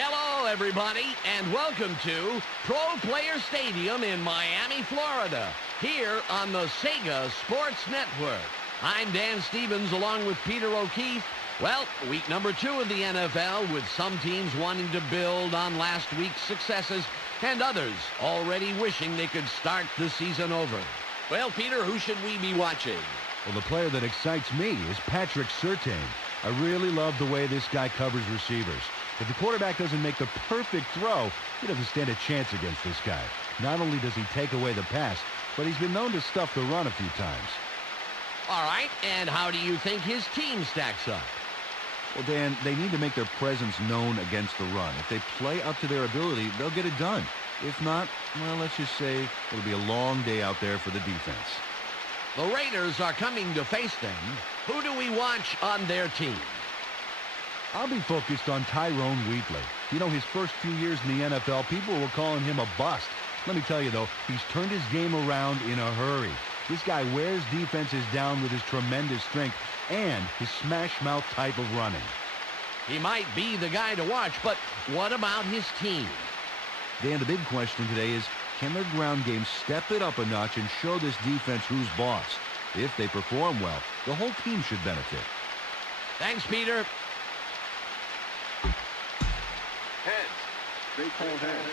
Hello, everybody, and welcome to Pro Player Stadium in Miami, Florida, here on the Sega Sports Network. I'm Dan Stevens along with Peter O'Keefe. Well, week number 2 of the NFL, with some teams wanting to build on last week's successes and others already wishing they could start the season over. Well, Peter, who should we be watching? Well, the player that excites me is Patrick Surtain. I really love the way this guy covers receivers. If the quarterback doesn't make the perfect throw, he doesn't stand a chance against this guy. Not only does he take away the pass, but he's been known to stuff the run a few times. All right, and how do you think his team stacks up? Well, Dan, they need to make their presence known against the run. If they play up to their ability, they'll get it done. If not, well, let's just say it'll be a long day out there for the defense. The Raiders are coming to face them. Who do we watch on their team? I'll be focused on Tyrone Wheatley. You know, his first few years in the NFL, people were calling him a bust. Let me tell you, though, he's turned his game around in a hurry. This guy wears defenses down with his tremendous strength and his smash-mouth type of running. He might be the guy to watch, but what about his team? Dan, the big question today is, can their ground game step it up a notch and show this defense who's boss? If they perform well, the whole team should benefit. Thanks, Peter. Heads. They call heads.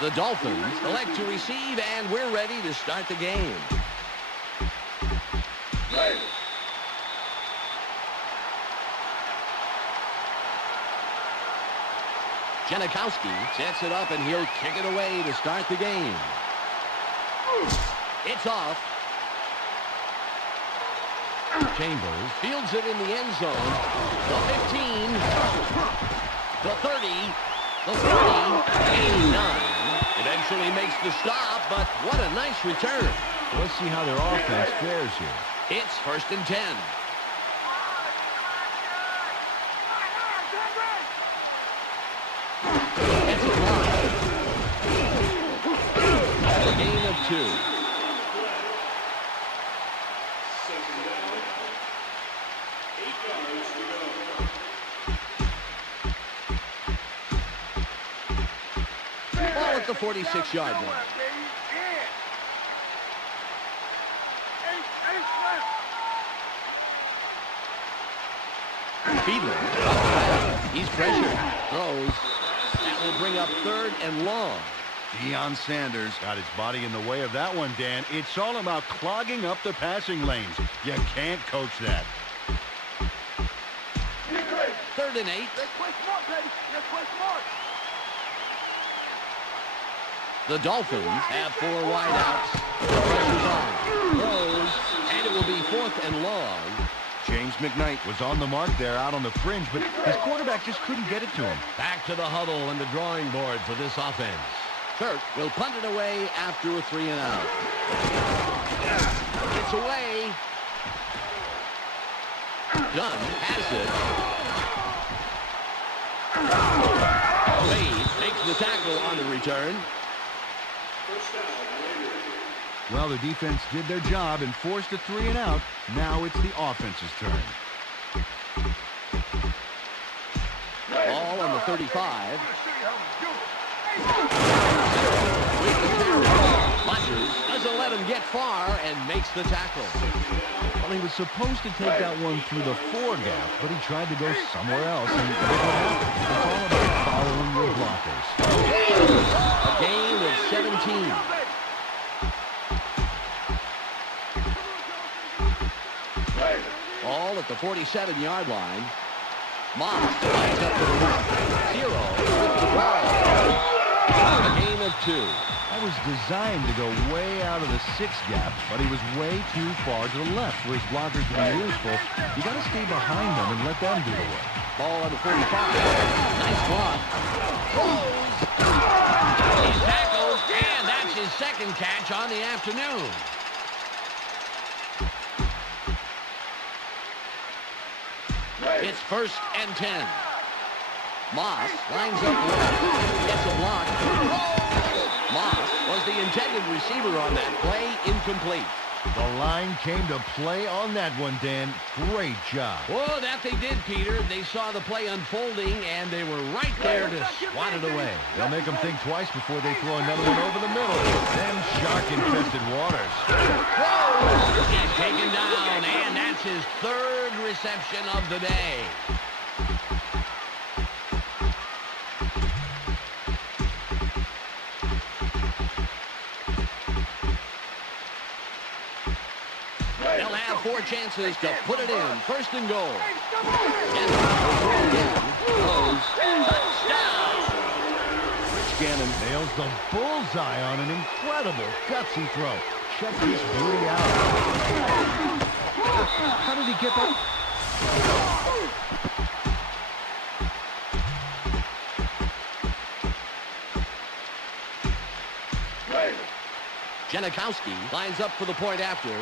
The Dolphins elect to receive, and we're ready to start the game. Right. Janikowski sets it up, and he'll kick it away to start the game. It's off. Chambers fields it in the end zone. The 15, the 30, the 40, 89. Eventually makes the stop, but what a nice return. Let's see how their offense fares here. It's 1st and 10. It's a block. A gain of 2. Second down. 8 yards to go. Ball at the 46-yard line. Fiedler, he's pressured, throws. That will bring up 3rd and long. Deion Sanders got his body in the way of that one, Dan. It's all about clogging up the passing lanes. You can't coach that. 3rd and 8. The Dolphins have 4 wideouts. Pressure's on. Throws, and it will be 4th and long. James McKnight was on the mark there out on the fringe, but his quarterback just couldn't get it to him. Back to the huddle and the drawing board for this offense. Kirk will punt it away after a 3 and out. It's away. Dunn has it. Wade makes the tackle on the return. Well, the defense did their job and forced a 3 and out. Now it's the offense's turn. Ball on the 35. Rodgers doesn't let him get far and makes the tackle. Well, he was supposed to take that one through the 4 gap, but he tried to go somewhere else. And look what happened. It's all about following your blockers. A gain of 17. Ball at the 47-yard line. Moss lines up to the right. 0 with the ball. A gain of 2. That was designed to go way out of the 6 gap, but he was way too far to the left for his blockers to be useful. You got to stay behind them and let them do the work. Ball on the 45. Nice block. Throws. He's tackled, and that's his second catch on the afternoon. It's 1st and 10. Moss lines up left. Gets a block. Moss was the intended receiver on that play. Incomplete. The line came to play on that one, Dan. Great job. Oh, that they did, Peter. They saw the play unfolding, and they were right there to swat it away. They'll make them think twice before they throw another one over the middle. Them shark-infested waters. Whoa! He's taken down, and that's his 3rd reception of the day. They'll have 4 chances to put it in. 1st and goal. Touchdown! Rich Gannon nails the bullseye on an incredible gutsy throw. Check this beauty out. How did he get that? Janikowski lines up for the point after.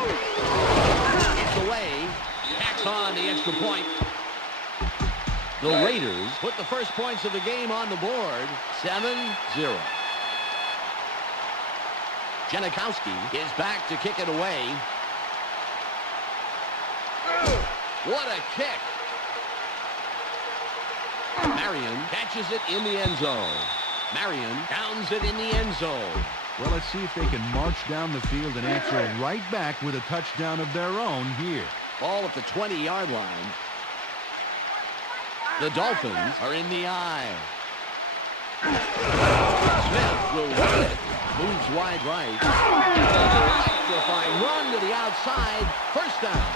It's away. Backs on the extra point. The Raiders put the first points of the game on the board. 7-0. Janikowski is back to kick it away. What a kick. Marion catches it in the end zone. Marion downs it in the end zone. Well, let's see if they can march down the field and answer right back with a touchdown of their own here. Ball at the 20-yard line. The Dolphins are in the eye. Smith will run it. Moves wide right. Electrifying run to the outside. 1st down.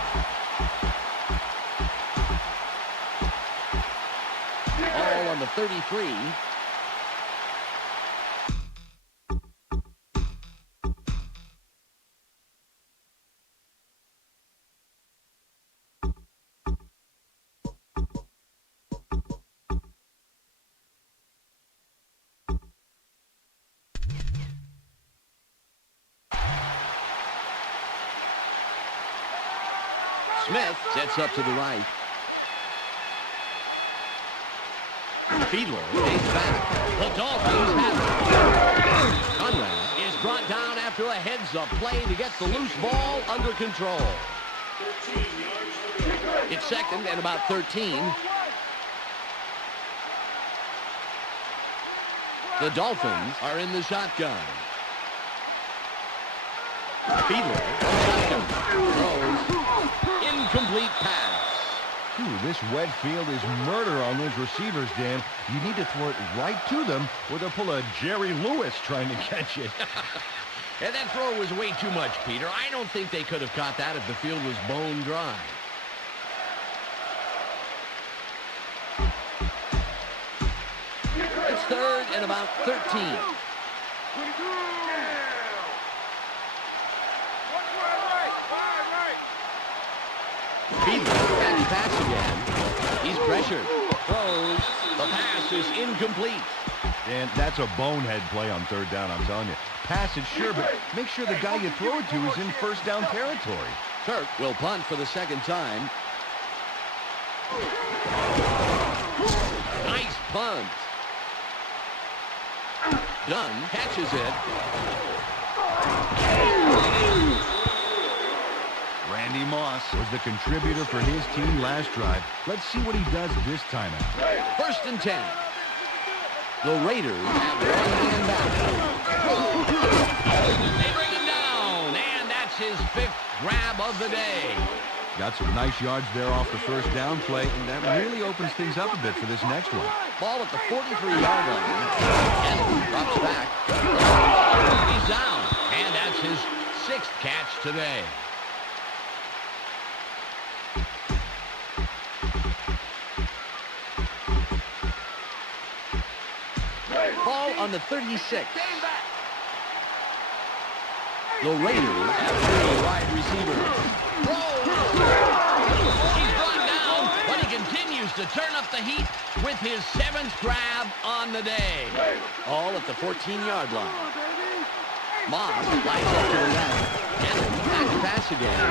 All on the 33. Smith sets up to the right. Fiedler takes back. The Dolphins have it. Conrad is brought down after a heads-up play to get the loose ball under control. It's 2nd and about 13. The Dolphins are in the shotgun. Fiedler shotgun. Throws. Incomplete pass. This wet field is murder on those receivers, Dan. You need to throw it right to them, or they'll pull a Jerry Lewis trying to catch it. And that throw was way too much, Peter. I don't think they could have caught that if the field was bone dry. It's 3rd and about 13. Fiedler back to pass again. He's pressured. Throws. The pass is incomplete. Dan, that's a bonehead play on 3rd down, I'm telling you. Pass it, sure, but make sure the guy you throw it to is in 1st down territory. Kirk will punt for the 2nd time. Nice punt. Dunn catches it. Randy Moss was the contributor for his team last drive. Let's see what he does this time out. 1st and 10. The Raiders have one man back. They bring him down, and that's his 5th grab of the day. Got some nice yards there off the first down play, and that really opens things up a bit for this next one. Ball at the 43-yard line. Kennedy drops back. He's down, and that's his 6th catch today. Ball on the 36. The Raiders have 3 wide receivers. He's brought down, but he continues to turn up the heat with his 7th grab on the day. All at the 14-yard line. Moss lines up to the left. Kennedy back to pass again.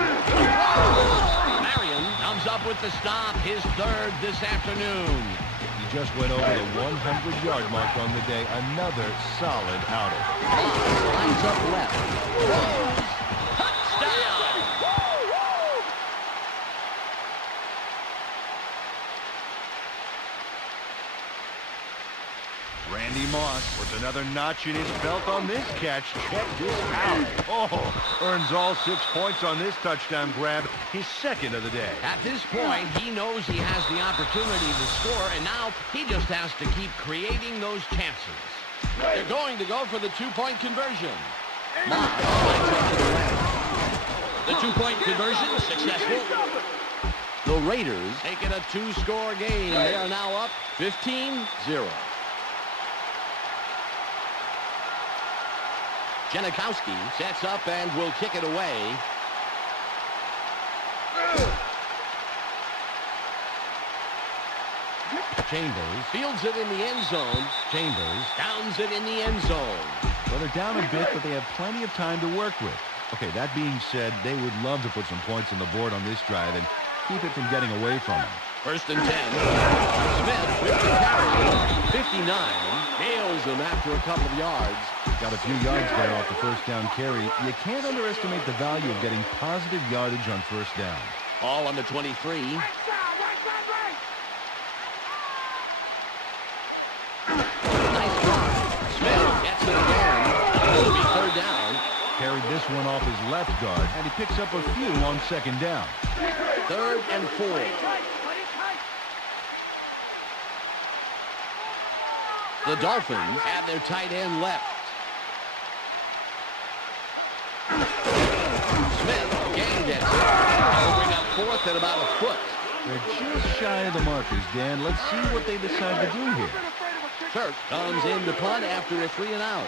Marion comes up with the stop, his 3rd this afternoon. He just went over the 100-yard mark on the day. Another solid outing. Moss lines up left. Throws. Touchdown! Randy Moss puts another notch in his belt on this catch. Check this out. Oh, earns all 6 points on this touchdown grab, his 2nd of the day. At this point, he knows he has the opportunity to score, and now he just has to keep creating those chances. They're going to go for the 2-point conversion. Moss lines up to the left. The 2-point conversion successful. The Raiders take it a 2-score game. They are now up 15-0. Janikowski sets up and will kick it away. Chambers fields it in the end zone. Chambers downs it in the end zone. Well, they're down a bit, but they have plenty of time to work with. Okay, that being said, they would love to put some points on the board on this drive and keep it from getting away from them. 1st and 10. Smith with the carry. 59. Nails him after a couple of yards. Got a few yards there off the first down carry. You can't underestimate the value of getting positive yardage on first down. Ball on the 23. Nice drive. Smith gets it again. It'll be 3rd down. Carried this one off his left guard, and he picks up a few on 2nd down. 3rd and 4. The Dolphins have their tight end left. Smith again gets it. They'll bring up 4th at about a foot. They're just shy of the markers, Dan. Let's see what they decide to do here. Turk comes in to punt after a 3 and out.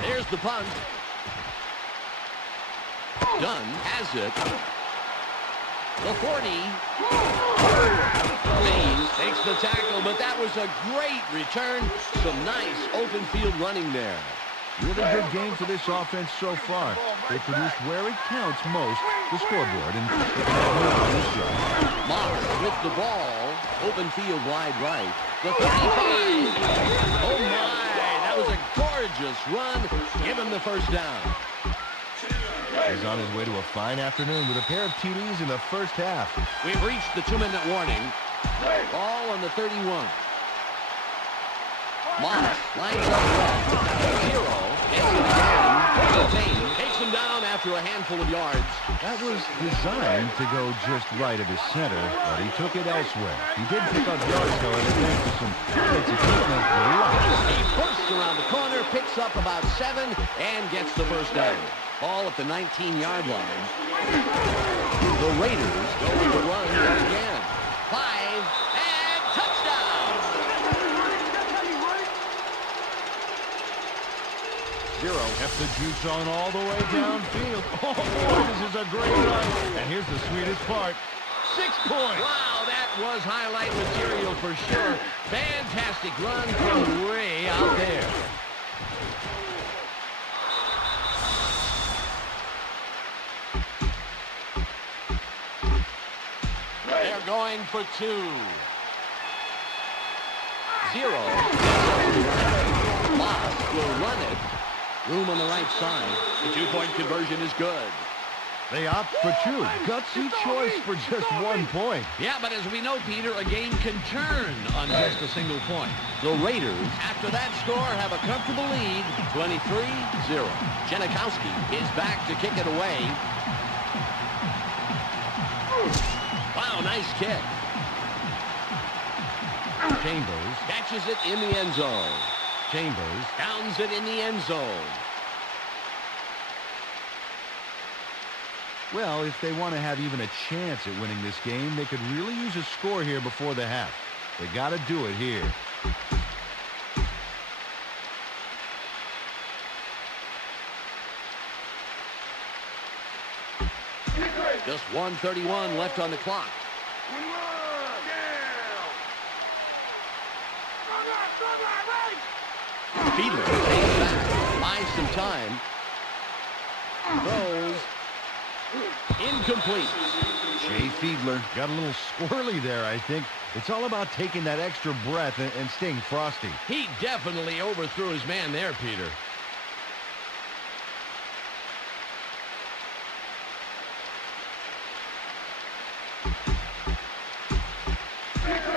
There's the punt. Dunn has it. The 40. Mays takes the tackle, but that was a great return. Some nice open field running there. Really good game for this offense so far. They produced where it counts most, the scoreboard, and they can have more on this drive. Moss with the ball. Open field wide right. The 35. Oh, my. That was a gorgeous run. Give him the first down. He's on his way to a fine afternoon with a pair of TDs in the first half. We've reached the 2-minute warning. Ball on the 31. Moss lines up left. Zero. Gets it again. Retained. Takes him down after a handful of yards. That was designed to go just right of his center, but he took it elsewhere. He did pick up yards, however, thanks to some defensive treatment. He bursts around the corner, picks up about 7, and gets the first down. Ball at the 19-yard line. The Raiders go to the run again. 5, and touchdown! 0. Kept the juice on all the way downfield. Oh, boy, this is a great run. And here's the sweetest part. 6 points. Wow, that was highlight material for sure. Fantastic run from way out there. They're going for 2. 0. Moss will run it. Room on the right side. The 2-point conversion is good. They opt for 2. Gutsy choice for just 1 point. Yeah, but as we know, Peter, a game can turn on just a single point. The Raiders, after that score, have a comfortable lead, 23-0. Janikowski is back to kick it away. Wow, nice kick. Chambers catches it in the end zone. Chambers downs it in the end zone. Well, if they want to have even a chance at winning this game, they could really use a score here before the half. They got to do it here. Just 1:31 left on the clock. Fiedler takes back, buys some time. Throws. Incomplete. Jay Fiedler got a little squirrely there, I think. It's all about taking that extra breath and staying frosty. He definitely overthrew his man there, Peter.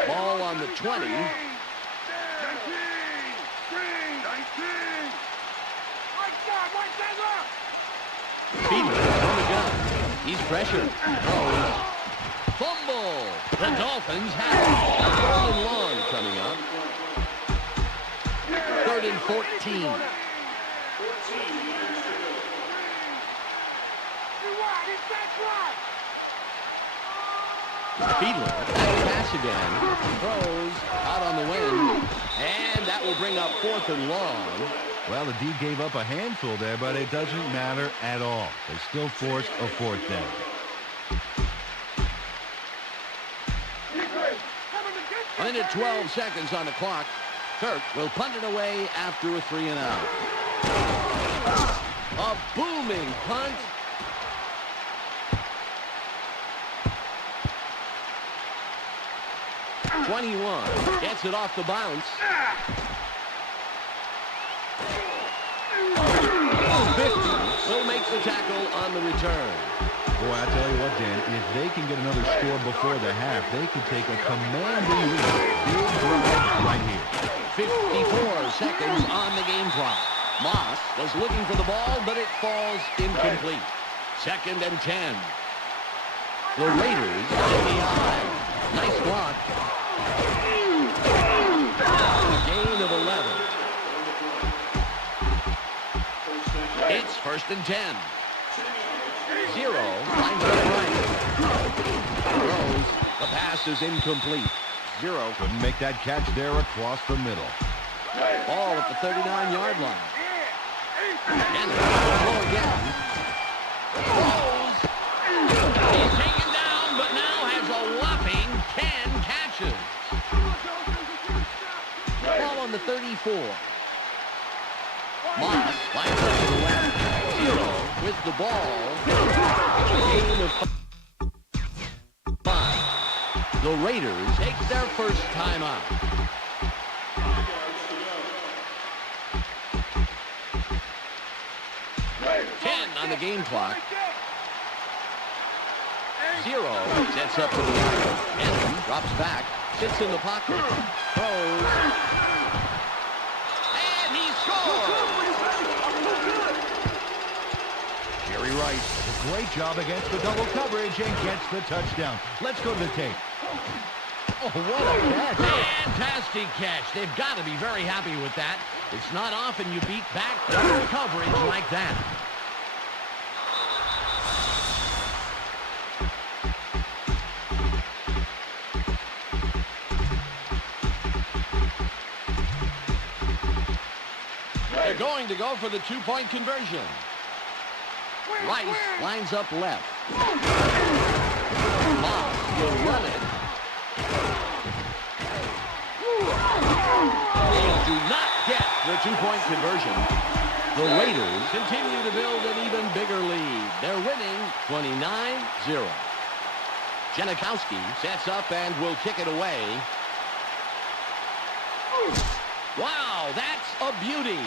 Ball on the 20. 19. Fiedler on the gun. He's pressured. Throws. Fumble. The Dolphins have it. 3rd and long coming up. 3rd and 14. Fiedler, pass again. Throws out on the wing. And that will bring up 4th and long. Well, the D gave up a handful there, but it doesn't matter at all. They still forced a 4th down. A minute 12 seconds on the clock. Kirk will punt it away after a 3 and out. A booming punt. .21 gets it off the bounce. 50 will make the tackle on the return. Boy, I tell you what, Dan, if they can get another score before the half, they could take a commanding lead. Big drive right here. 54 seconds on the game clock. Moss was looking for the ball, but it falls incomplete. 2nd and 10. The Raiders in the eye. Nice block. A gain of 11. It's 1st and 10. 0 lines up right. Throws. The pass is incomplete. 0 couldn't make that catch there across the middle. Ball at the 39-yard line. Dennis will throw again. Throws. He's taken down, but now has a whopping 10 catches. Ball on the 34. Moss lines up to the left. 0 with the ball. Gain of 5. The Raiders take their first time out. 10 on the game clock. 0 sets up to the line. And drops back. Sits in the pocket. Throws. And he scores! Jerry Rice, a great job against the double coverage and gets the touchdown. Let's go to the tape. Oh, what a catch. Fantastic catch. They've got to be very happy with that. It's not often you beat back double coverage like that. They're going to go for the 2-point conversion. Rice lines up left. Moss will run it. They do not get the 2-point conversion. The Raiders continue to build an even bigger lead. They're winning 29-0. Janikowski sets up and will kick it away. Wow, that's a beauty.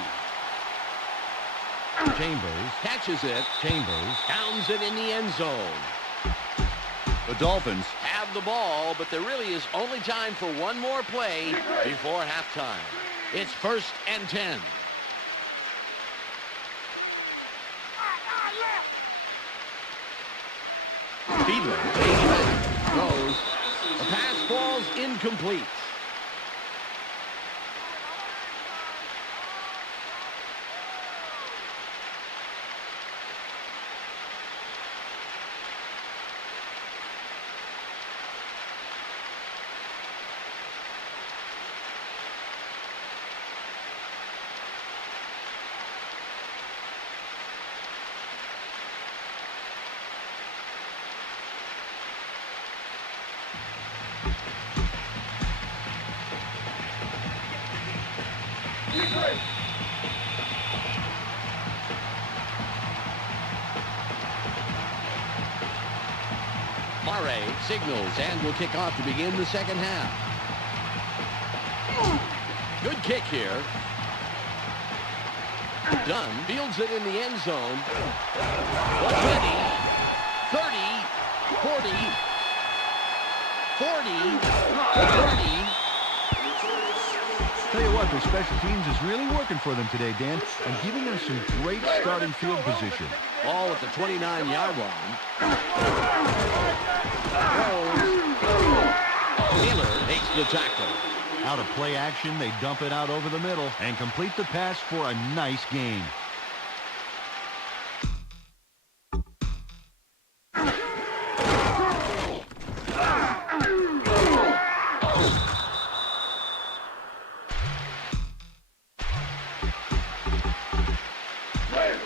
Chambers catches it. Chambers pounds it in the end zone. The Dolphins have the ball, but there really is only time for one more play before halftime. It's 1st and 10. Fiedler takes back, throws. The pass falls incomplete. Murray signals and will kick off to begin the second half. Good kick here. Dunn fields it in the end zone. 20, 30, 40, 40, 30. Tell you what, their special teams is really working for them today, Dan, and giving them some great starting field position. Ball at the 29-yard line. Taylor makes the tackle. Out of play action, they dump it out over the middle and complete the pass for a nice gain.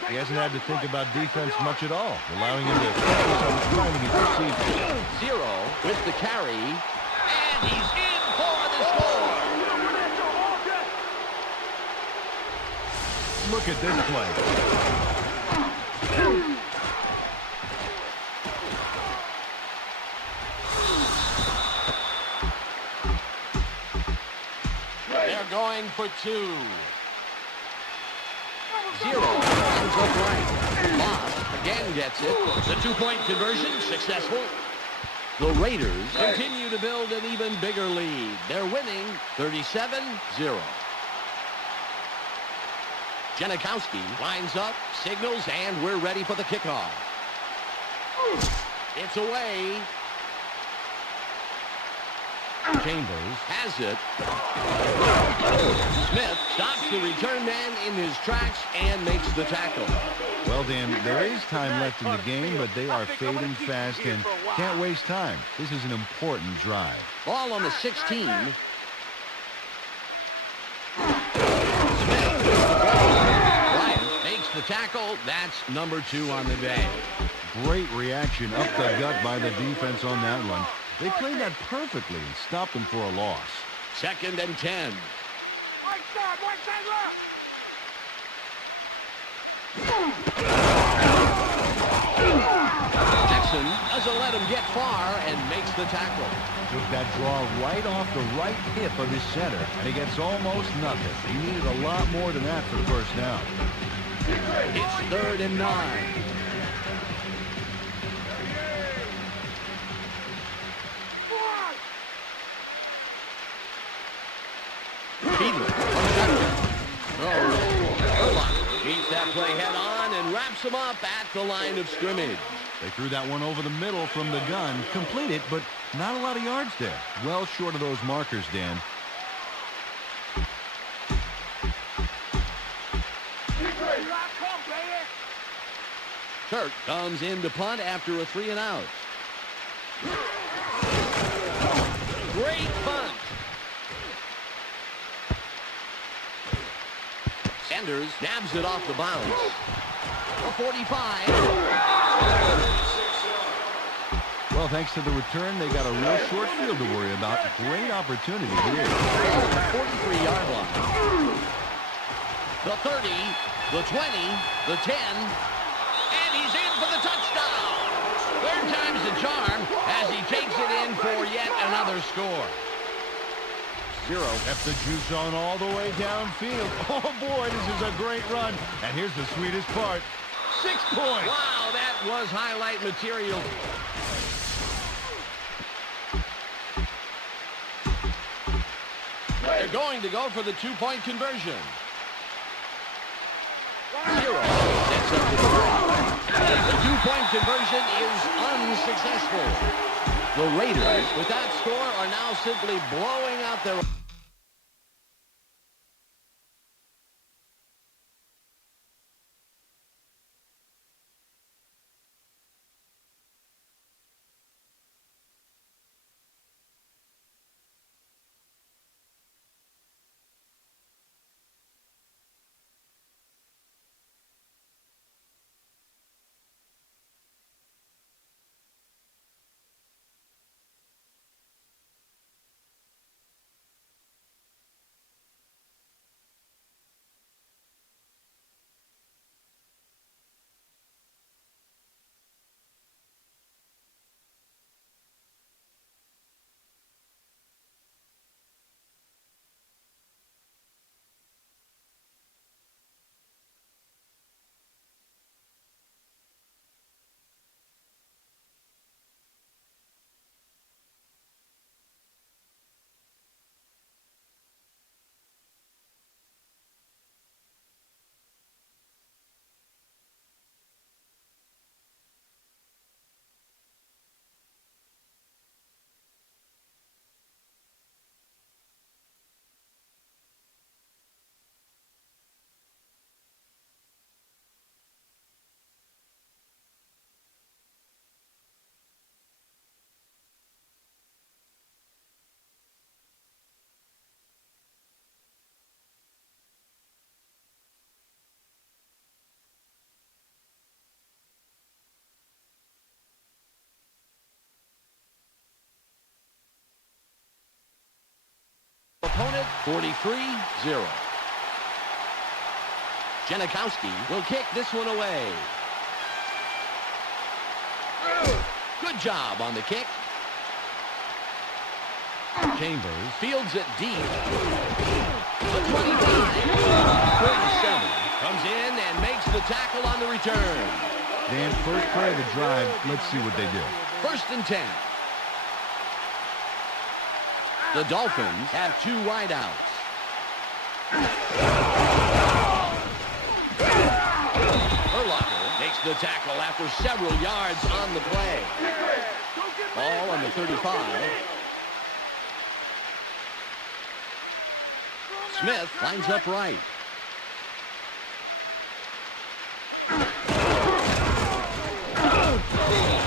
He hasn't had to think about defense much at all, allowing him to focus on finding his receivers. 0 with the carry, and he's in for the score. Look at this play. They're going for 2. 0 ends up right. Moss again gets it. The 2-point conversion successful. The Raiders continue to build an even bigger lead. They're winning 37-0. Janikowski lines up, signals, and we're ready for the kickoff. It's away. Chambers has it. Smith stops the return man in his tracks and makes the tackle. Well, Dan, there is time left in the game, but they are fading fast and can't waste time. This is an important drive. Ball on the 16. Bryant makes the tackle. That's number 2 on the day. Great reaction up the gut by the defense on that one. They played that perfectly and stopped them for a loss. 2nd and 10. Right side left. Jackson doesn't let him get far and makes the tackle. Took that draw right off the right hip of his center, and he gets almost nothing. He needed a lot more than that for the first down. It's 3rd and 9. Fiedler meets that play head on and wraps him up at the line of scrimmage. They threw that one over the middle from the gun. Complete it, but not a lot of yards there. Well short of those markers, Dan. Kirk comes in to punt after a 3-and-out. Great punt. Sanders nabs it off the bounce. A 45. Well, thanks to the return, they got a real short field to worry about. Great opportunity here. 43-yard line. The 30, the 20, the 10, and he's in for the touchdown. 3rd time's the charm, as he takes it in for yet another score. 0. Kept the juice on all the way downfield. Oh, boy, this is a great run. And here's the sweetest part. 6 points. Wow, that was highlight material. They're going to go for the two-point conversion. 0 sets up the three. The two-point conversion is unsuccessful. The Raiders, with that score, are now simply blowing out their... Opponent 43-0. Janikowski will kick this one away. Good job on the kick. Chambers fields it deep. The 25. 37 comes in and makes the tackle on the return. Dan, first play of the drive. Let's see what they do. 1st and 10. The Dolphins have 2 wideouts. Urlacher makes the tackle after several yards on the play. Ball on the 35. Smith lines up right.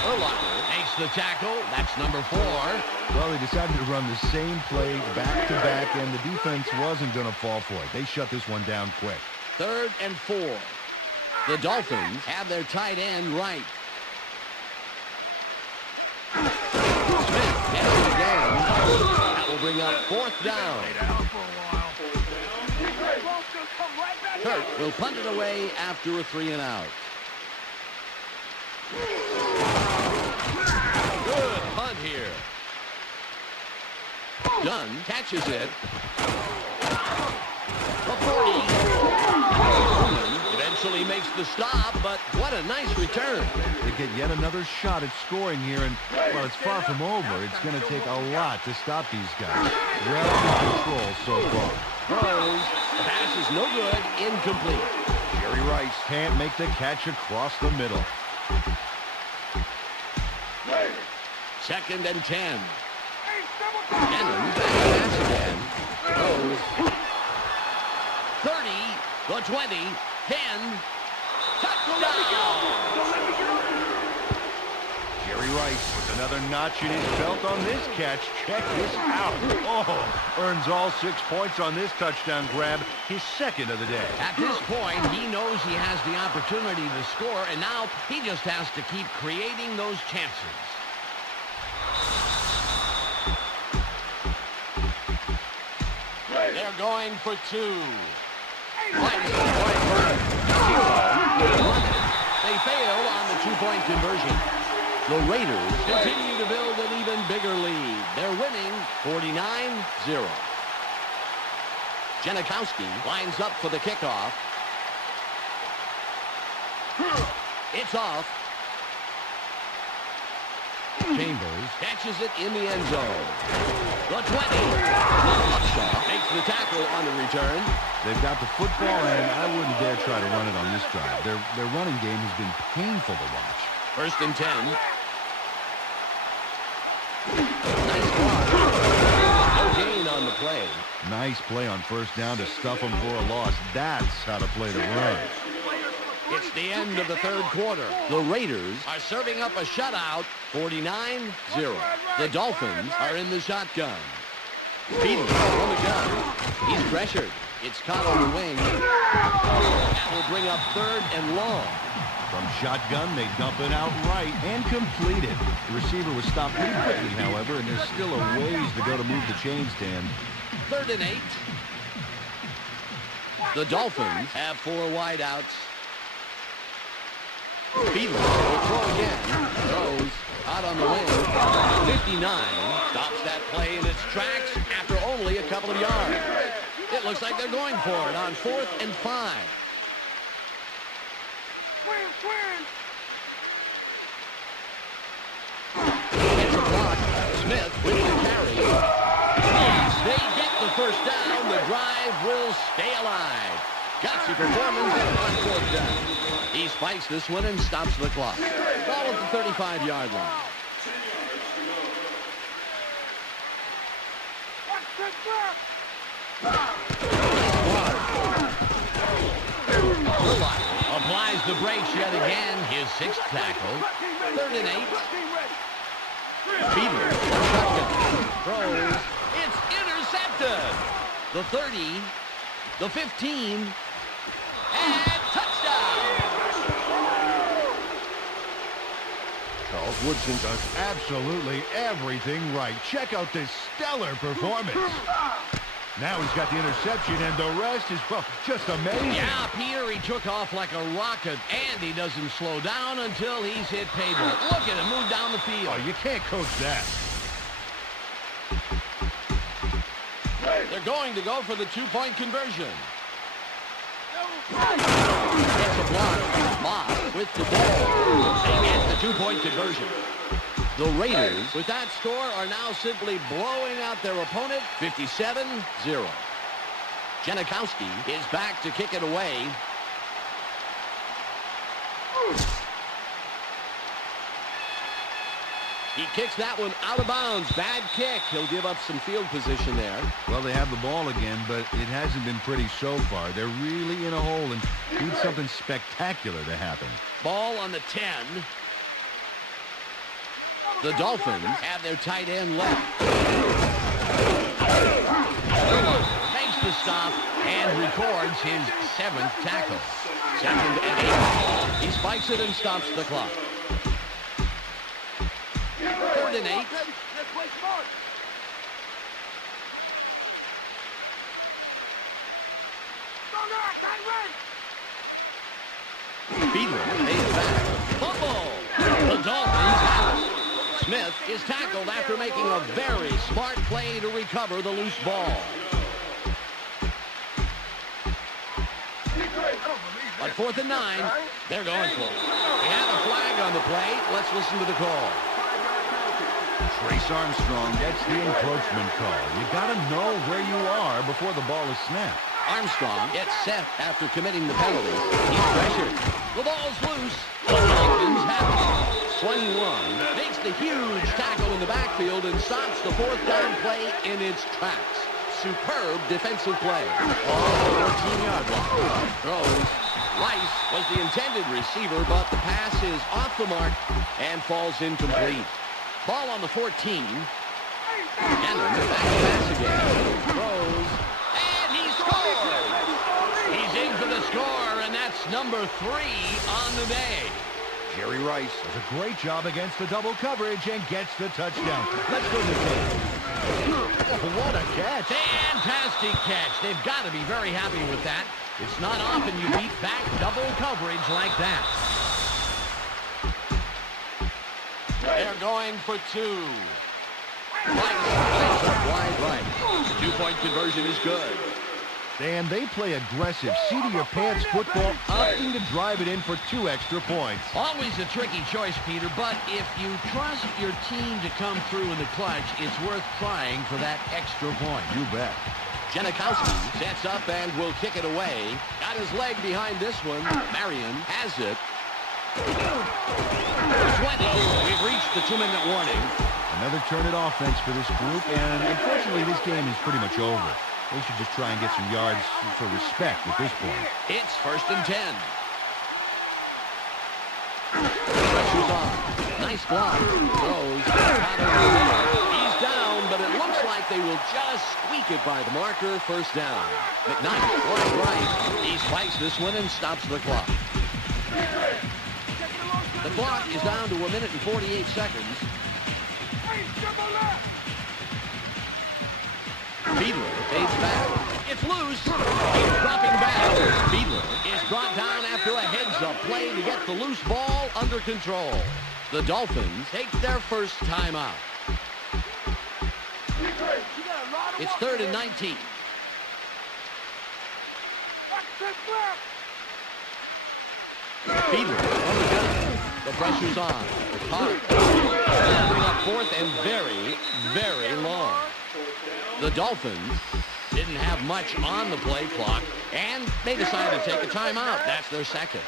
Urlacher makes the tackle. That's number 4. Well, they decided to run the same play back-to-back, and the defense wasn't going to fall for it. They shut this one down quick. 3rd and 4. The Dolphins have their tight end right. Smith has it again. That will bring up 4th down. Kirk will punt it away after a 3 and out. Good punt here. Dunn catches it. The 40. Eventually makes the stop, but what a nice return. They get yet another shot at scoring here, and, well, it's far from over. It's going to take a lot to stop these guys. Well in control so far. Throws. The pass is no good. Incomplete. Jerry Rice can't make the catch across the middle. 2nd and 10. Cannon back pass again. Throws. 30, the 20, 10. Touchdown! Jerry Rice with another notch in his belt on this catch. Check this out. Oh, earns all 6 points on this touchdown grab, his 2nd of the day. At this point, he knows he has the opportunity to score, and now he just has to keep creating those chances. They're going for 2. They fail on the 2-point conversion. The Raiders continue to build an even bigger lead. They're winning 49-0. Janikowski lines up for the kickoff. It's off. Chambers Catches it in the end zone. The 20. Upshaw makes the tackle on the return. They've got the football, and I wouldn't dare try to run it on this drive. Their running game has been painful to watch. 1st and 10. Nice block. No gain on the play. Nice play on 1st down to stuff them for a loss. That's how to play the run. It's the end of the 3rd quarter. The Raiders are serving up a shutout, 49-0. The Dolphins are in the shotgun. Beaton on the gun. He's pressured. It's caught on the wing. That will bring up 3rd and long. From shotgun, they dump it out right and complete it. The receiver was stopped pretty quickly, however, and there's still a ways to go to move the chains, Dan. 3rd and 8. The Dolphins have 4 wideouts. Beaton will throw again. Throws out on the wing. 59 stops that play in its tracks after only a couple of yards. It looks like they're going for it on 4th and 5. It's a block. Smith with the carry. They get the 1st down. The drive will stay alive. Gutsy performance on 4th down. He spikes this one and stops the clock. Ball at the 35-yard line. Bullock applies the brakes yet again. His 6th tackle. 3rd and 8. Beaver throws. It's intercepted. The 30. The 15. And touchdown! Charles Woodson does absolutely everything right. Check out this stellar performance. Now he's got the interception, and the rest is, well, just amazing. Yeah, Peter, he took off like a rocket, and he doesn't slow down until he's hit pavement. Look at him move down the field. Oh, you can't coach that. They're going to go for the 2-point conversion. It's a block. Moss with the ball. They get the 2-point conversion. The Raiders, with that score, are now simply blowing out their opponent, 57-0. Janikowski is back to kick it away. He kicks that one out of bounds. Bad kick. He'll give up some field position there. Well, they have the ball again, but it hasn't been pretty so far. They're really in a hole and need something spectacular to happen. Ball on the 10. The Dolphins have their tight end left. Makes the stop and records his 7th tackle. 2nd and 8. He spikes it and stops the clock. 3rd and 8. Beadler pays back. Fumble. The Dolphins have it. Smith is tackled after making a very smart play to recover the loose ball. On 4th and 9, they're going for it. We have a flag on the play. Let's listen to the call. Trace Armstrong gets the encroachment call. You got to know where you are before the ball is snapped. Armstrong gets set after committing the penalty. He's pressured. The ball's loose. The Dolphins have it. 21 makes the huge tackle in the backfield and stops the 4th down play in its tracks. Superb defensive play. Ball 14-yard line. Throws. Rice was the intended receiver, but the pass is off the mark and falls incomplete. Ball on the 14. Gannon back to pass again. Throws. And he scores! He's in for the score, and that's number 3 on the day. Jerry Rice does a great job against the double coverage and gets the touchdown. Let's go to the tape. Oh, what a catch. Fantastic catch. They've got to be very happy with that. It's not often you beat back double coverage like that. They're going for two. Lines up wide right. The two-point conversion is good. And they play aggressive, seat-of-your-pants football, opting to drive it in for 2 extra points. Always a tricky choice, Peter, but if you trust your team to come through in the clutch, it's worth trying for that extra point. You bet. Janikowski sets up and will kick it away. Got his leg behind this one. Marion has it. 20. We've reached the 2-minute warning. Another turn-it offense for this group, and unfortunately this game is pretty much over. They should just try and get some yards for respect at this point. It's 1st and 10. Pressure's on. Nice block. Throws. He's down, but it looks like they will just squeak it by the marker. 1st down. McKnight, wide right. He spikes this one and stops the clock. The clock is down to 1 minute and 48 seconds. Fiedler fades back. It's loose. He's dropping back. Fiedler is brought down after a heads-up play to get the loose ball under control. The Dolphins take their first timeout. It's 3rd and 19. Fiedler on the gun. The pressure's on. Hard. Bring up 4th and very, very long. The Dolphins didn't have much on the play clock, and they decided to take a timeout. That's their second.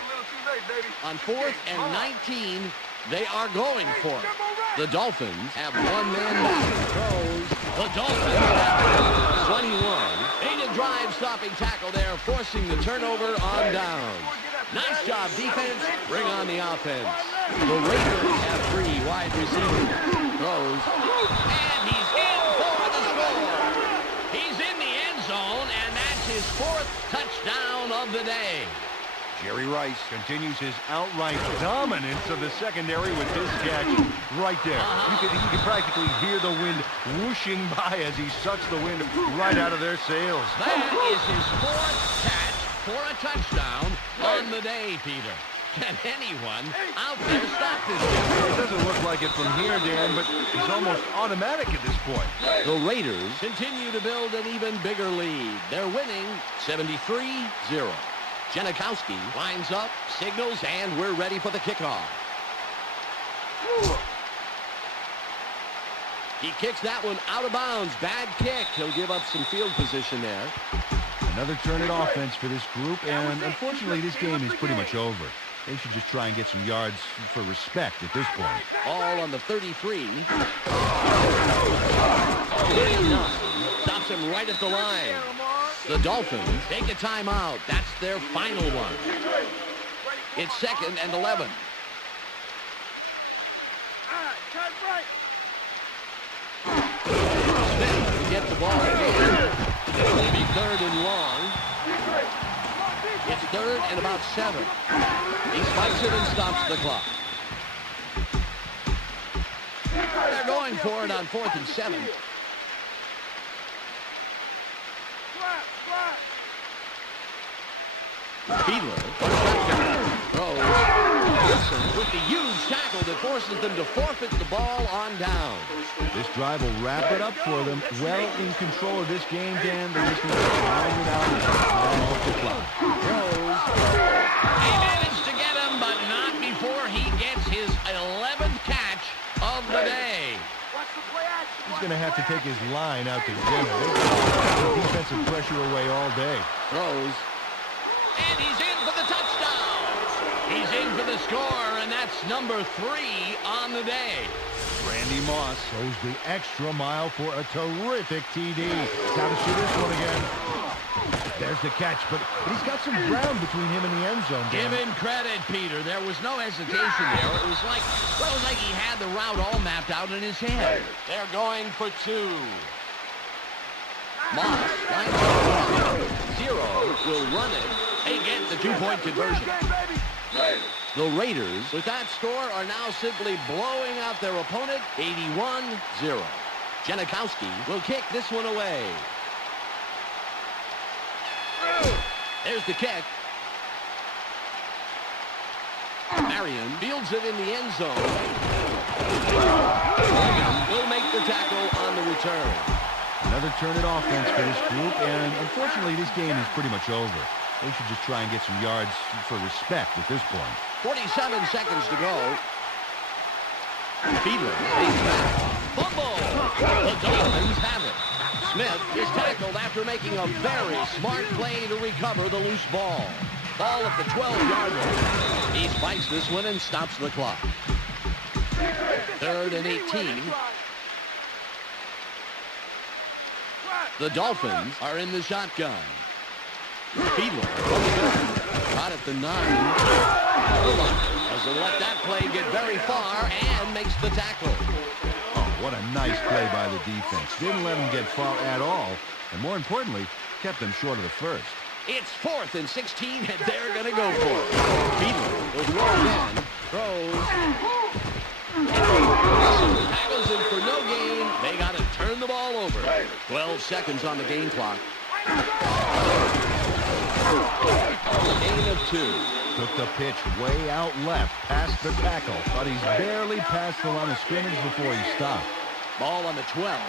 On 4th and 19, they are going for it. The Dolphins have one man back. Throws. The Dolphins have 21. They did drive stopping tackle there, forcing the turnover on down. Nice job, defense. Bring on the offense. The Raiders have 3 wide receivers. Throws. And he's in for the score. He's in the end zone, and that's his 4th touchdown of the day. Jerry Rice continues his outright dominance of the secondary with this catch right there. You can practically hear the wind whooshing by as he sucks the wind right out of their sails. That is his 4th catch for a touchdown on the day, Peter. Can anyone out there stop this guy? It doesn't look like it from here, Dan, but it's almost automatic at this point. The Raiders continue to build an even bigger lead. They're winning 73-0. Janikowski lines up, signals, and we're ready for the kickoff. He kicks that one out of bounds. Bad kick. He'll give up some field position there. Another turn-it offense for this group, and unfortunately this game is pretty much over. They should just try and get some yards for respect at this point. All on the 33. Stops him right at the line. The Dolphins take a timeout. That's their final one. It's 2nd and 11. Smith will get the ball again. It'll be 3rd and long. It's 3rd and about 7. He spikes it and stops the clock. They're going for it on 4th and 7. Fiedler throws. Wilson with the huge tackle that forces them to forfeit the ball on down. This drive will wrap it up for them. Well in control of this game, Dan. They just need to grind it out and run off the clock. Throws. He managed to get him, but not before he gets his 11th catch of the day. He's going to have to take his line out to dinner. They've got defensive pressure away all day. Throws. And he's in for the touchdown. He's in for the score, and that's number 3 on the day. Randy Moss goes the extra mile for a terrific TD. Got to see this one again. There's the catch, but he's got some ground between him and the end zone. Give him credit, Peter. There was no hesitation there. It was like he had the route all mapped out in his head. They're going for 2. Moss lines up 0 will run it. They get the 2-point conversion. The Raiders, with that score, are now simply blowing out their opponent 81-0. Janikowski will kick this one away. There's the kick. Marion fields it in the end zone. Will make the tackle on the return. Another turn at offense for this group, and unfortunately this game is pretty much over. They should just try and get some yards for respect at this point. 47 seconds to go. Fiedler takes back. Fumble! The Dolphins have it. Smith is tackled after making a very smart play to recover the loose ball. Ball at the 12-yard line. He spikes this one and stops the clock. 3rd and 18. The Dolphins are in the shotgun. Fiedler caught at the 9. Doesn't let that play get very far and makes the tackle. Oh, what a nice play by the defense. Didn't let them get far at all, and more importantly, kept them short of the first. It's 4th and 16, and they're going to go for it. Fiedler will throw again. Throws. Tackles him for no gain. They got to turn the ball over. 12 seconds on the game clock. Gain of 2. Took the pitch way out left, past the tackle, but he's barely past the line of scrimmage before he stopped. Ball on the 12.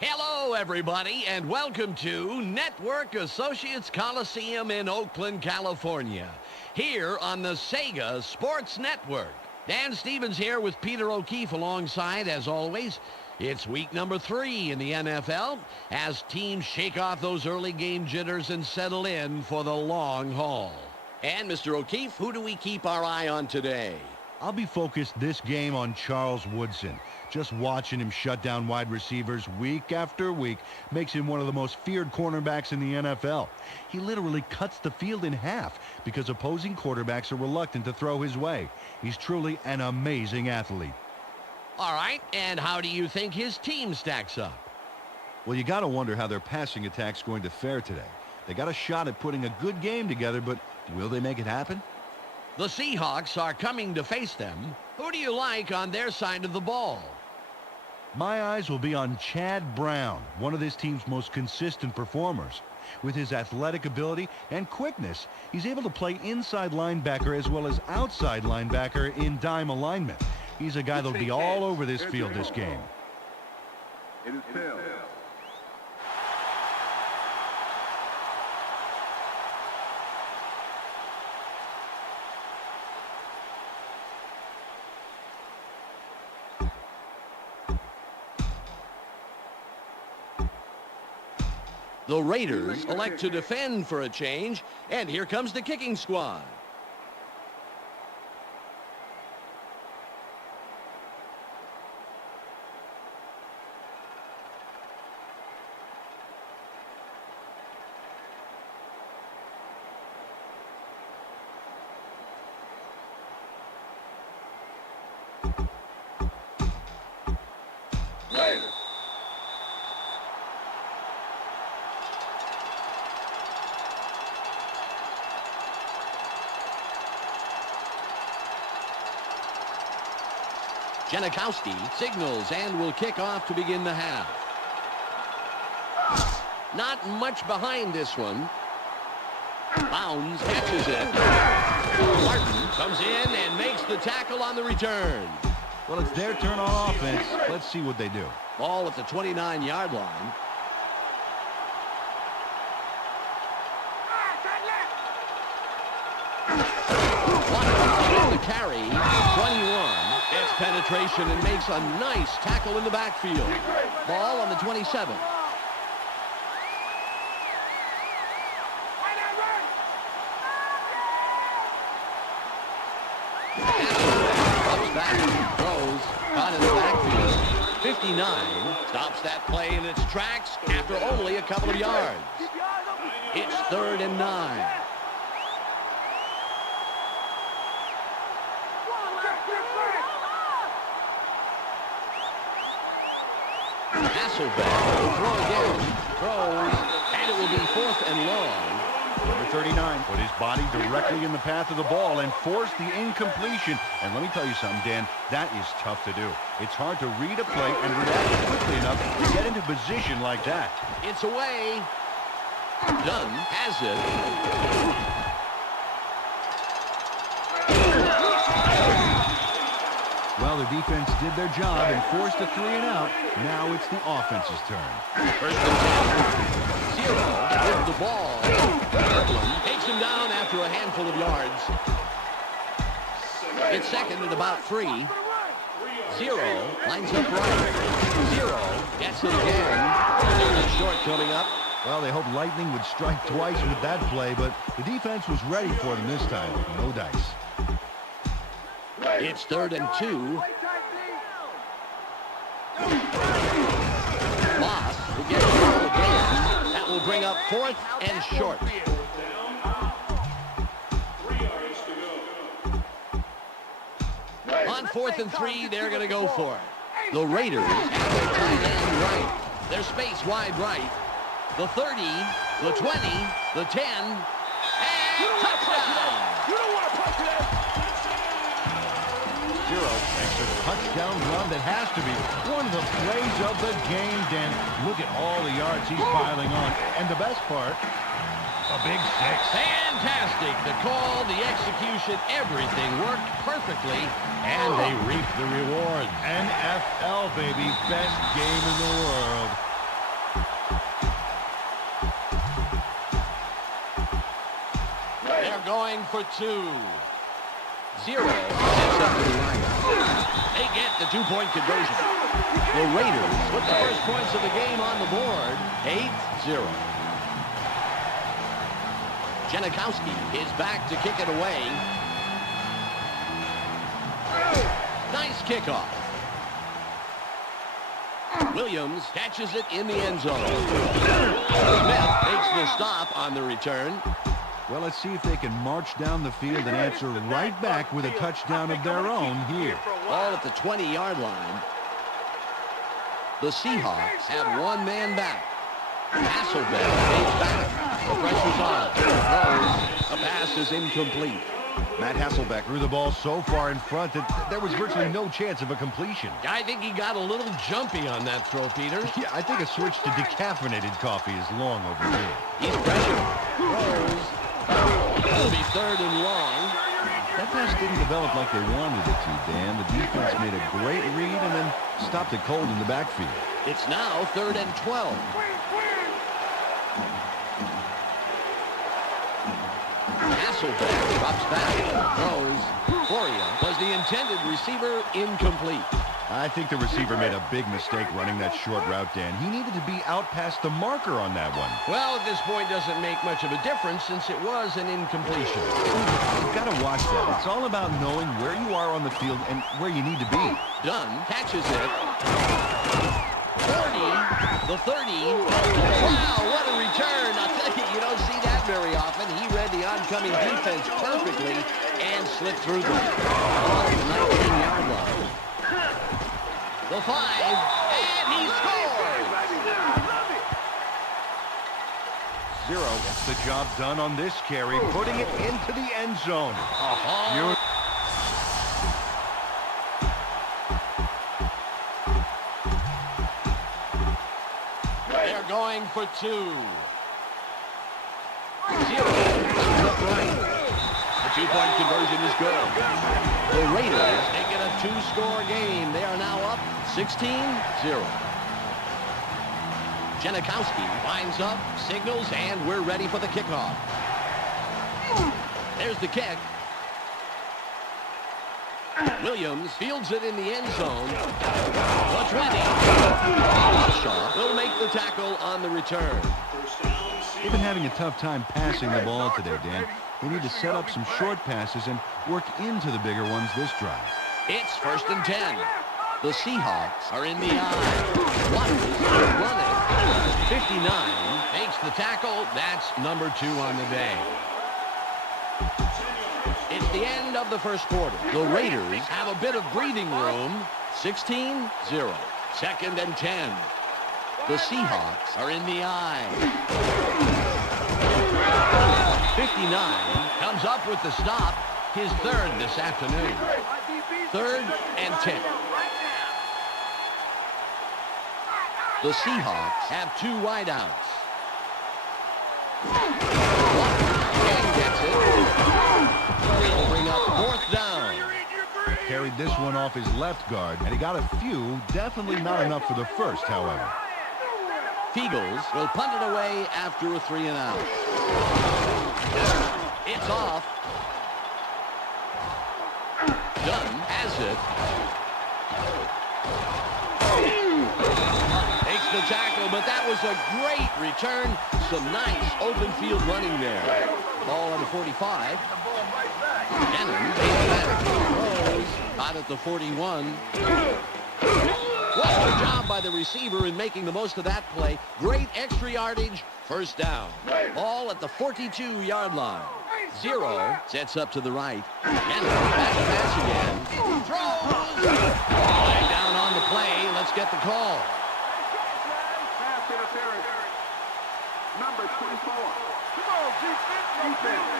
Hello, everybody, and welcome to Network Associates Coliseum in Oakland, California, here on the Sega Sports Network. Dan Stevens here with Peter O'Keefe alongside, as always. It's week number 3 in the NFL as teams shake off those early game jitters and settle in for the long haul. And, Mr. O'Keefe, who do we keep our eye on today? I'll be focused this game on Charles Woodson. Just watching him shut down wide receivers week after week makes him one of the most feared cornerbacks in the NFL. He literally cuts the field in half because opposing quarterbacks are reluctant to throw his way. He's truly an amazing athlete. All right, and how do you think his team stacks up? Well, you got to wonder how their passing attack's going to fare today. They got a shot at putting a good game together, but will they make it happen? The Seahawks are coming to face them. Who do you like on their side of the ball? My eyes will be on Chad Brown, one of this team's most consistent performers. With his athletic ability and quickness, he's able to play inside linebacker as well as outside linebacker in dime alignment. He's a guy that'll be all over this field this game. It is tail. The Raiders elect to defend for a change, and here comes the kicking squad. Janikowski signals and will kick off to begin the half. Not much behind this one. Bounds, catches it. Martin comes in and makes the tackle on the return. Well, it's their turn on offense. Let's see what they do. Ball at the 29-yard line. The carry, 21. Gets penetration and makes a nice tackle in the backfield. Ball on the 27. Drops back, throws, caught in the backfield. 59 stops that play in its tracks after only a couple of yards. It's 3rd and 9. Hasselbeck will throw again, throws, and it will be 4th and long. Number 39 put his body directly in the path of the ball and forced the incompletion. And let me tell you something, Dan, that is tough to do. It's hard to read a play and react quickly enough to get into position like that. It's away. Dunn has it. Well, the defense did their job and forced a 3 and out. Now it's the offense's turn. 1st and 10. 0 with the ball. Kirkland takes him down after a handful of yards. It's 2nd and about 3. 0 lines up right. 0 gets it again. 3rd and short coming up. Well, they hoped lightning would strike twice with that play, but the defense was ready for them this time. No dice. It's 3rd and 2. Moss will get the ball again. That will bring up 4th and short. On 4th and 3, they're going to go for it. The Raiders have their tight end right. They're spaced wide right. The 30, the 20, the 10, and touchdown! You don't want to punch that! 0 makes a touchdown run that has to be one of the plays of the game, Dan. Look at all the yards he's piling on. And the best part, a big 6. Fantastic. The call, the execution, everything worked perfectly, and they reaped the rewards. NFL, baby. Best game in the world. They're going for 2. 0 sets up the line. They get the 2-point conversion. The Raiders put the first points of the game on the board. 8-0. Janikowski is back to kick it away. Nice kickoff. Williams catches it in the end zone. Smith makes the stop on the return. Well, let's see if they can march down the field and answer right back with a touchdown of their own here. Ball at the 20-yard line. The Seahawks have one man back. Hasselbeck stays back. The pressure's on. Throws. A pass is incomplete. Matt Hasselbeck threw the ball so far in front that there was virtually no chance of a completion. I think he got a little jumpy on that throw, Peter. Yeah, I think a switch to decaffeinated coffee is long overdue. He's pressured. Throws. It'll be third and long. That pass didn't develop like they wanted it to, Dan. The defense made a great read and then stopped it cold in the backfield. It's now third and 12. Hasselbeck drops back. Throws. Floria was the intended receiver, incomplete. I think the receiver made a big mistake running that short route, Dan. He needed to be out past the marker on that one. Well, at this point, doesn't make much of a difference since it was an incompletion. You've got to watch that. It's all about knowing where you are on the field and where you need to be. Dunn catches it. 40, the 30. Wow, what a return. I'll tell you, you don't see that very often. He read the oncoming defense perfectly and slipped through them. On the 19-yard line. The 5, and he scores! 0 gets the job done on this carry, putting it into the end zone. They're going for 2. 0 comes up right. The 2-point conversion is good. The Raiders make it a 2-score game. They are now up 16-0. Janikowski winds up, signals, and we're ready for the kickoff. There's the kick. Williams fields it in the end zone. The 20. Shaw will make the tackle on the return. They've been having a tough time passing the ball today, Dan. They need to set up some short passes and work into the bigger ones this drive. It's 1st and 10. The Seahawks are in the eye. Waters will run it. 59 makes the tackle. That's number 2 on the day. It's the end of the first quarter. The Raiders have a bit of breathing room. 16-0. 2nd and 10. The Seahawks are in the eye. 59 comes up with the stop. His 3rd this afternoon. 3rd and 10. The Seahawks have 2 wideouts. And gets it. They'll bring up 4th down. Carried this one off his left guard, and he got a few. Definitely not enough for the first, however. Eagles will punt it away after a 3 and out. It's off. Dunn has it. Takes the tackle, but that was a great return. Some nice open field running there. Ball at the 45. Cannon takes back. Throws. Out at the 41. What a job by the receiver in making the most of that play. Great extra yardage. 1st down. Ball at the 42-yard line. 0 sets up to the right. And back to pass again. Throws. Flag down on the play. Let's get the call. Pass interference. Number 24. Come on, defense.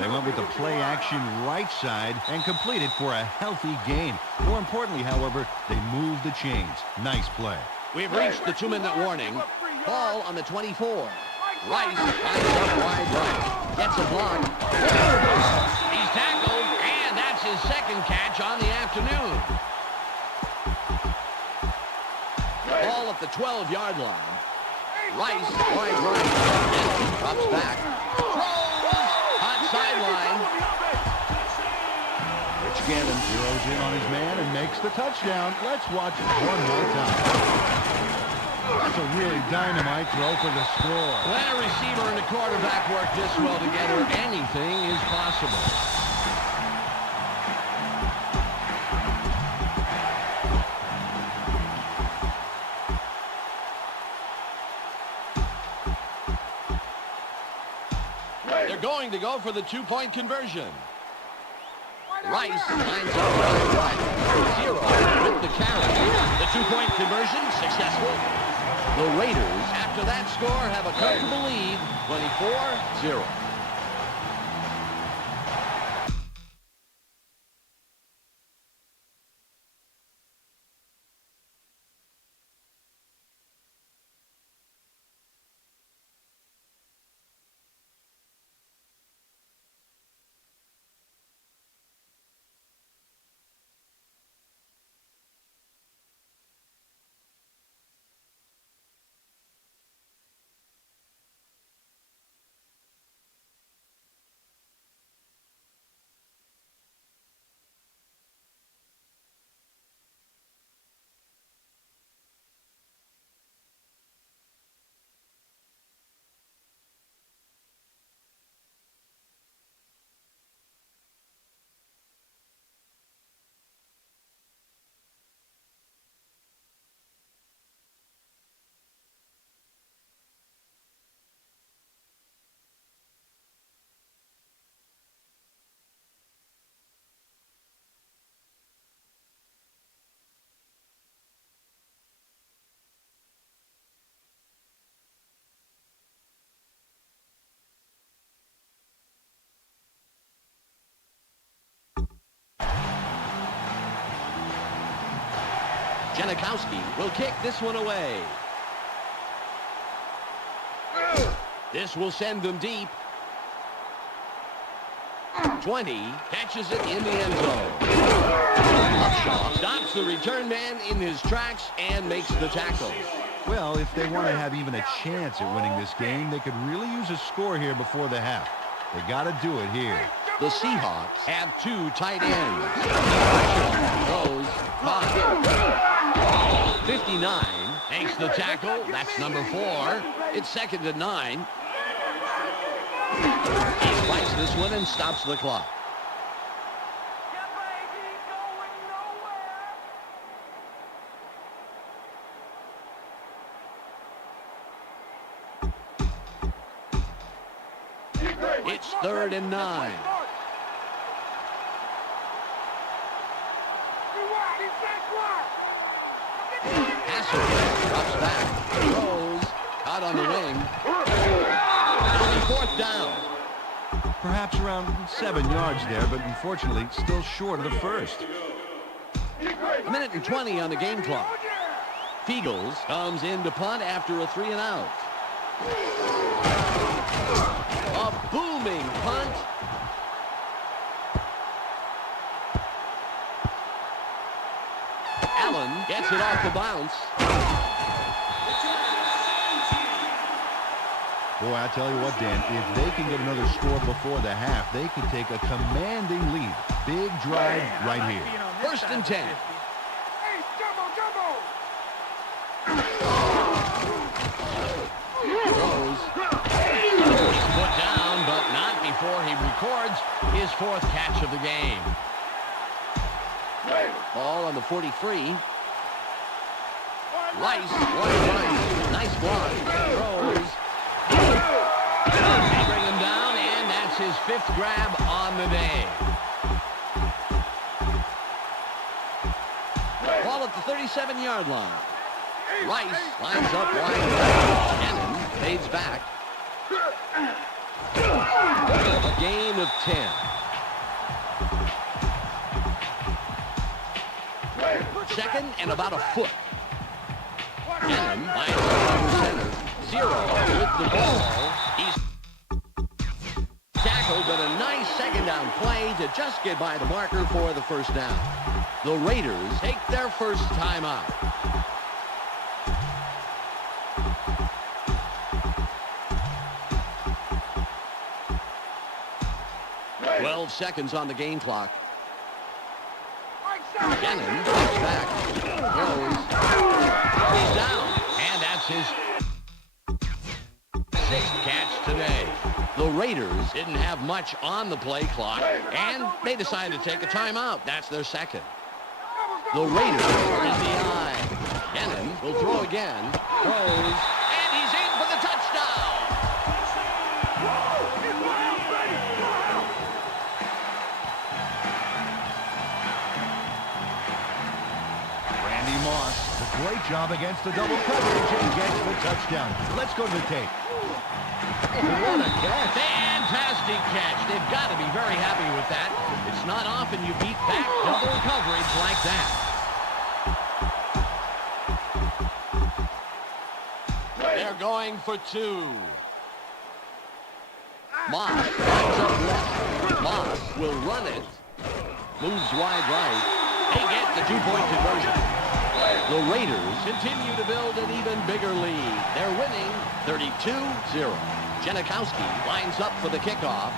They went with the play action right side and completed for a healthy gain. More importantly, however, they moved the chains. Nice play. We've reached the 2-minute warning. Ball on the 24. Rice lines up wide right. Gets a block. He's tackled, and that's his 2nd catch on the afternoon. Ball at the 12-yard line. Rice wide right. Drops back. Throws. Hot sideline. Rich Gannon zeroes in on his man and makes the touchdown. Let's watch it one more time. That's a really dynamite throw for the score. When a receiver and a quarterback work this well together, anything is possible. They're going to go for the two-point conversion. Rice lines up right. 0 with the carry. The two-point conversion successful. The Raiders, after that score, have a comfortable lead, 24-0. Janikowski will kick this one away. This will send them deep. 20 catches it in the end zone. Upshaw stops the return man in his tracks and makes the tackle. Well, if they want to have even a chance at winning this game, they could really use a score here before the half. They got to do it here. The Seahawks have two tight ends. Throws, caught. 59 makes the tackle. That's number 4. It's 2nd and 9. He spikes this one and stops the clock. It's 3rd and 9. Drops back, throws, caught on the wing. 4th down. Perhaps around 7 yards there, but unfortunately still short of the first. 1:20 on the game clock. Fiegels comes in to punt after a 3 and out. A booming punt. Allen gets it off the bounce. Boy, I tell you what, Dan, if they can get another score before the half, they can take a commanding lead. Big drive right here. 1st and 10. Throws. He's put down, but not before he records his 4th catch of the game. Ball on the 43. Rice, nice block. Throws. They bring him down, and that's his 5th grab on the day. Ball at the 37-yard line. Rice lines up wide. Cannon fades back. A gain of 10. 2nd and about a foot. Cannon lines up under center. 0 with the ball. He's tackled, but a nice 2nd down play to just get by the marker for the 1st down. The Raiders take their first timeout. 12 seconds on the game clock. Cannon comes back. Throws. He's down. And that's It's his sixth catch today. The Raiders didn't have much on the play clock, and they decided to take a timeout. That's their second. The Raiders are in the eye. Cannon will throw again. Throws, and he's in for the touchdown. Randy Moss, a great job against the double coverage and gets the touchdown. Let's go to the tape. What a catch. Fantastic catch. They've got to be very happy with that. It's not often you beat back double coverage like that. They're going for two. Moss lines up left. Moss will run it. Moves wide right. They get the two-point conversion. The Raiders continue to build an even bigger lead. They're winning 32-0. Janikowski lines up for the kickoff.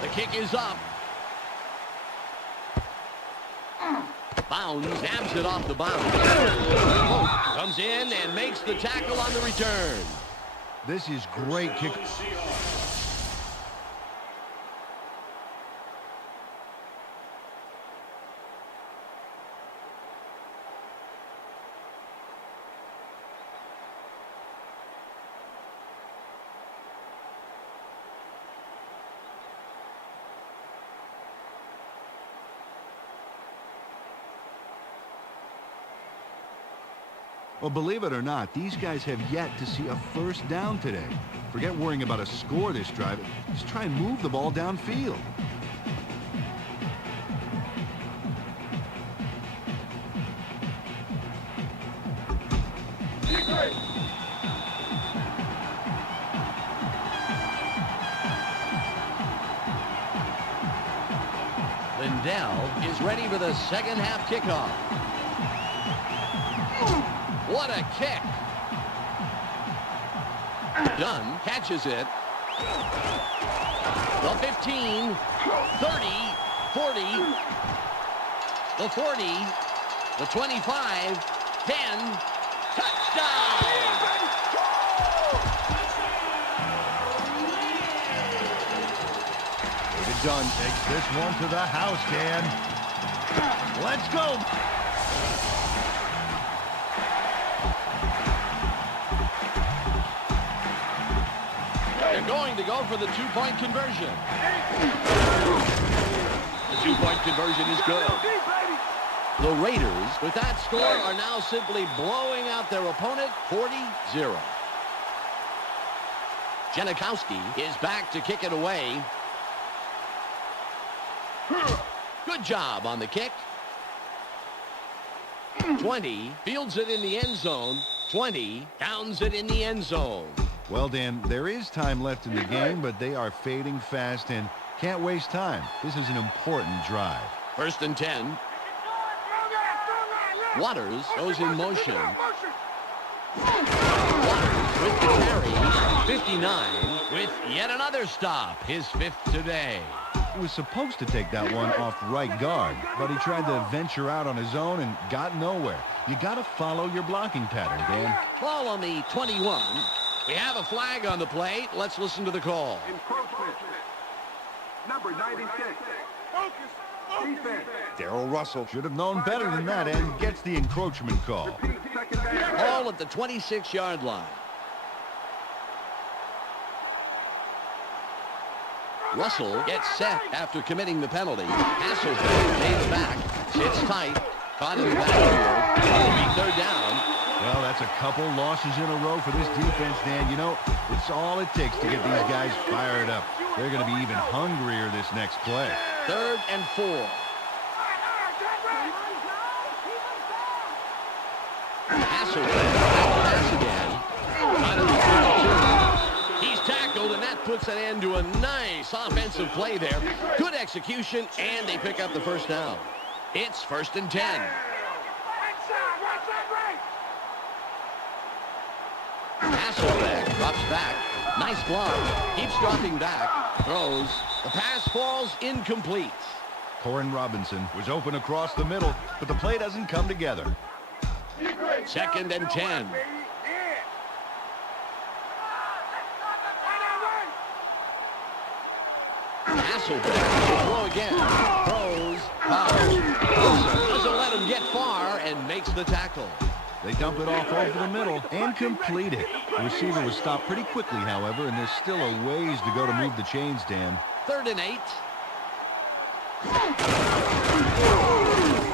The kick is up. Bounds, stabs it off the bounce. Comes in and makes the tackle on the return. This is great kick. Well, believe it or not, these guys have yet to see a first down today. Forget worrying about a score this drive. Just try and move the ball downfield. Lindell is ready for the second half kickoff. What a kick. Dunn catches it. The 15, 30, 40, the 40, the 25, 10, touchdown! David Dunn takes this one to the house, Dan. Let's go! Going to go for the two-point conversion. The two-point conversion is good. The Raiders, with that score, are now simply blowing out their opponent 40-0. Janikowski is back to kick it away. Good job on the kick. 20, fields it in the end zone. 20, downs it in the end zone. Well, Dan, there is time left in the game, but they are fading fast and can't waste time. This is an important drive. 1st and 10. Waters goes in motion. Waters with the carry. 59 with yet another stop. His 5th today. He was supposed to take that one off right guard, but he tried to venture out on his own and got nowhere. You got to follow your blocking pattern, Dan. Ball on the 21. We have a flag on the plate. Let's listen to the call. Encroachment. Number 96. Defense. Darrell Russell should have known better than that and gets the encroachment call. Ball at the 26-yard line. Russell gets set after committing the penalty. Hasselbeck stays back, sits tight, caught in the backfield. It'll be 3rd down. Well, that's a couple losses in a row for this defense, Dan. You know, it's all it takes to get these guys fired up. They're going to be even hungrier this next play. 3rd and 4. Hasselbeck pass again. Out of the 32. He's tackled, and that puts an end to a nice offensive play there. Good execution, and they pick up the first down. It's 1st and 10. Hasselbeck drops back. Nice block. Keeps dropping back. Throws. The pass falls incomplete. Corin Robinson was open across the middle, but the play doesn't come together. Second and 10. Hasselbeck will throw again. Throws. Fouls. Doesn't let him get far and makes the tackle. They dump it off over the middle and complete it. The receiver was stopped pretty quickly, however, and there's still a ways to go to move the chains, Dan. 3rd and 8.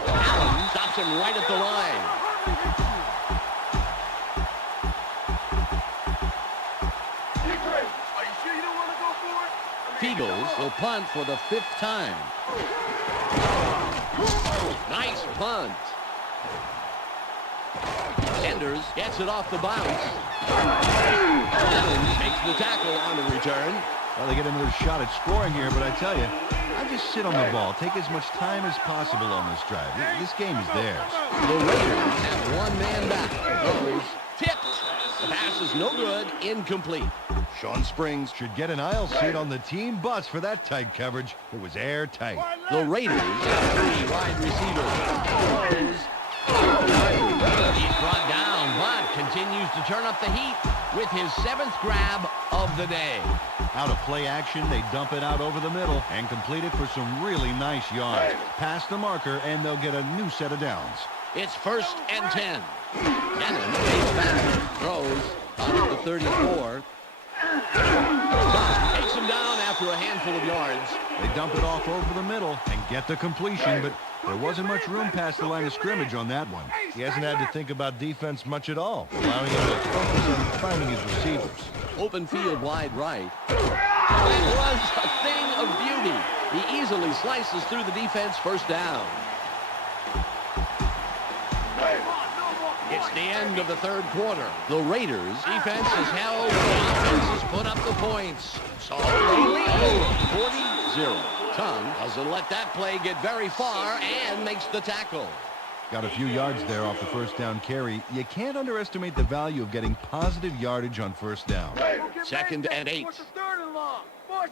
Allen stops him right at the line. Eagles will punt for the 5th time. Nice punt. Sanders gets it off the bounce. Allen makes the tackle on the return. Well, they get another shot at scoring here, but I tell you, I just sit on the ball, take as much time as possible on this drive. This game is theirs. The Raiders have one man back. Throws tipped. The pass is no good. Incomplete. Sean Springs should get an aisle seat on the team bus for that tight coverage. It was airtight. The Raiders have 3 wide receivers. He's brought down, but continues to turn up the heat with his 7th grab of the day. Out of play action, they dump it out over the middle and complete it for some really nice yards. Pass the marker, and they'll get a new set of downs. It's 1st and 10. Cannon takes back, throws on the 34. Takes him down after a handful of yards. They dump it off over the middle and get the completion, but there wasn't much room past the line of scrimmage on that one. He hasn't had to think about defense much at all, allowing him to focus on finding his receivers. Open field wide right. It was a thing of beauty. He easily slices through the defense. 1st down. It's the end of the 3rd quarter. The Raiders' defense has held. The offense has put up the points. So they lead 40-0. Tongue doesn't let that play get very far and makes the tackle. Got a few yards there off the 1st down carry. You can't underestimate the value of getting positive yardage on 1st down. 2nd and 8. Force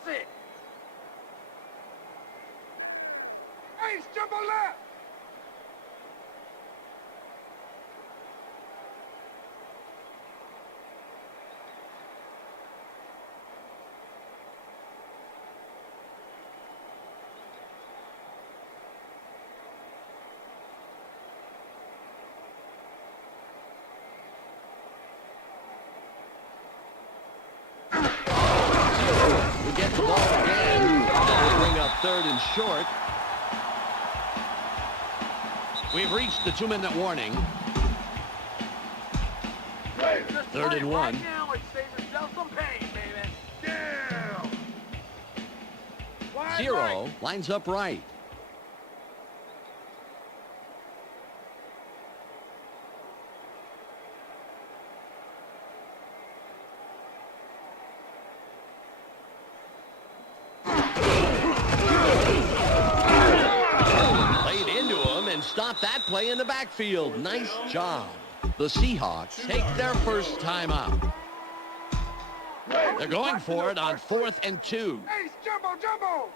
it. Ace, jump on left. Get the ball again. That'll bring up 3rd and short. We've reached the 2-minute warning. 3rd and 1. Zero lines up right. Stop that play in the backfield. Nice job. The Seahawks take their 1st time out. They're going for it on 4th and 2. Ace, jumbo.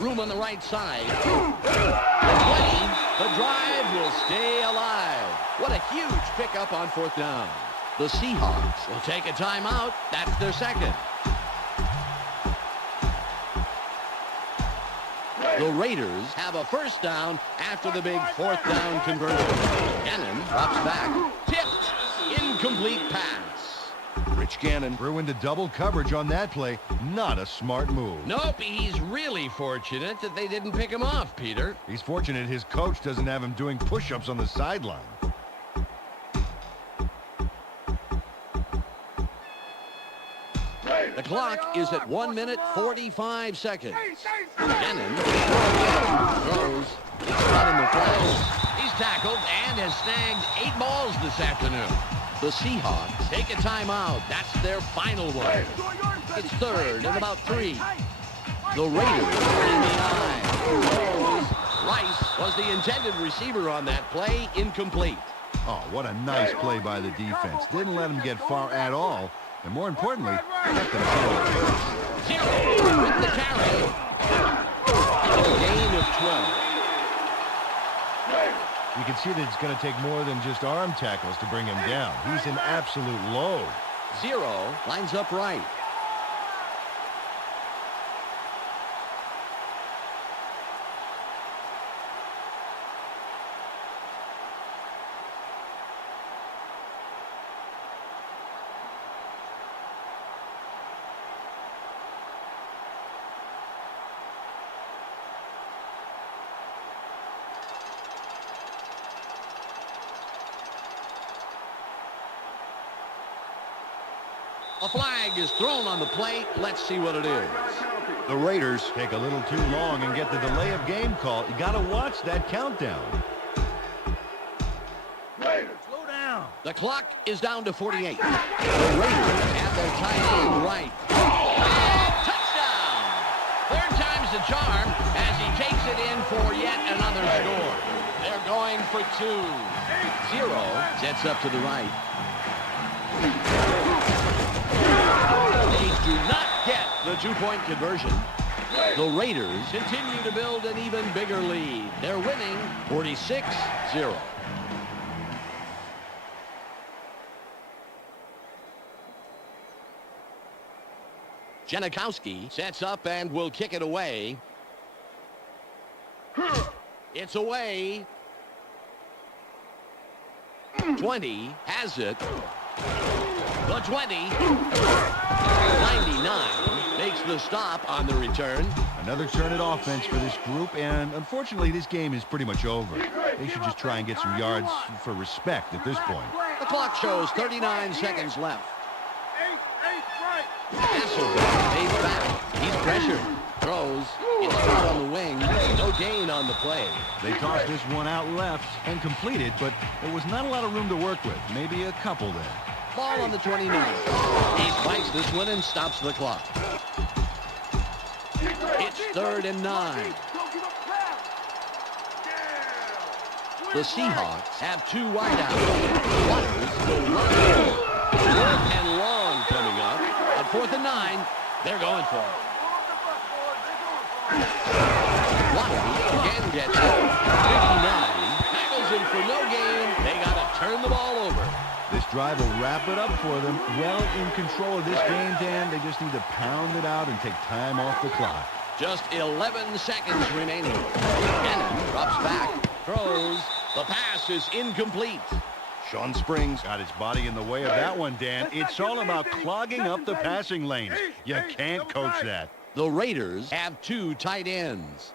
Room on the right side. The drive will stay alive. What a huge pickup on 4th down. The Seahawks will take a timeout. That's their 2nd. The Raiders have a 1st down after the big 4th down conversion. Gannon drops back. Tipped. Incomplete pass. Rich Gannon ruined the double coverage on that play. Not a smart move. Nope, he's really fortunate that they didn't pick him off, Peter. He's fortunate his coach doesn't have him doing push-ups on the sideline. The clock is at 1 minute 45 seconds. Gannon throws. He's caught in the flash. He's tackled and has snagged 8 balls this afternoon. The Seahawks take a timeout. That's their final one. It's 3rd and about 3. The Raiders in the eye. Rice was the intended receiver on that play. Incomplete. Oh, what a nice play by the defense. Didn't let him get far at all. And more importantly, kept them. Zero with the carry. A gain of 12. You can see that it's going to take more than just arm tackles to bring him down. He's an absolute load. 0 lines up right. A flag is thrown on the plate. Let's see what it is. The Raiders take a little too long and get the delay of game call. You got to watch that countdown. Raiders, slow down. The clock is down to 48. The Raiders have their tight end right. And touchdown! Third time's the charm as he takes it in for yet another score. They're going for 2. 0 sets up to the right. They do not get the 2-point conversion. The Raiders continue to build an even bigger lead. They're winning 46-0. Janikowski sets up and will kick it away. It's away. 20 has it. The 20. 99 makes the stop on the return. Another turn at offense for this group, and unfortunately this game is pretty much over. They should just try and get some yards for respect at this point. The clock shows 39 seconds left. Right. Hasselbeck fades back. He's pressured. Throws. It's caught on the wing. No gain on the play. They tossed this one out left and completed, but there was not a lot of room to work with. Maybe a couple there. Ball on the 29. He spikes this one and stops the clock. It's 3rd and 9. The Seahawks have 2 wideouts. Waters go long. 4th and long coming up. At 4th and 9, they're going for it. Waters again gets it. 59. Tackles him for no gain. They got to turn the ball over. This drive will wrap it up for them. Well in control of this game, Dan. They just need to pound it out and take time off the clock. Just 11 seconds remaining. Cannon drops back. Throws. The pass is incomplete. Sean Springs got his body in the way of that one, Dan. It's all about clogging up the passing lanes. You can't coach that. The Raiders have 2 tight ends.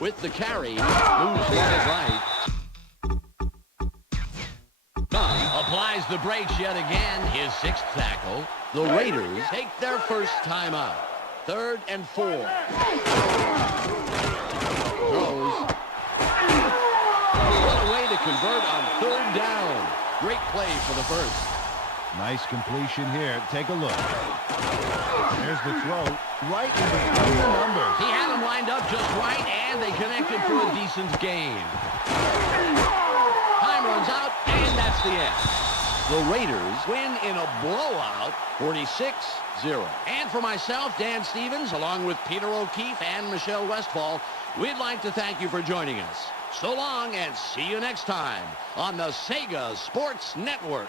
With the carry, moves wide right. Dunn applies the brakes yet again, his 6th tackle. The Raiders take their first time out. 3rd and 4. Throws. What a way to convert on 3rd down. Great play for the first. Nice completion here. Take a look. There's the throw right in between the numbers. He had him lined up just right, and they connected for a decent gain. Time runs out, and that's the end. The Raiders win in a blowout, 46-0. And for myself, Dan Stevens, along with Peter O'Keefe and Michelle Westfall, we'd like to thank you for joining us. So long, and see you next time on the Sega Sports Network.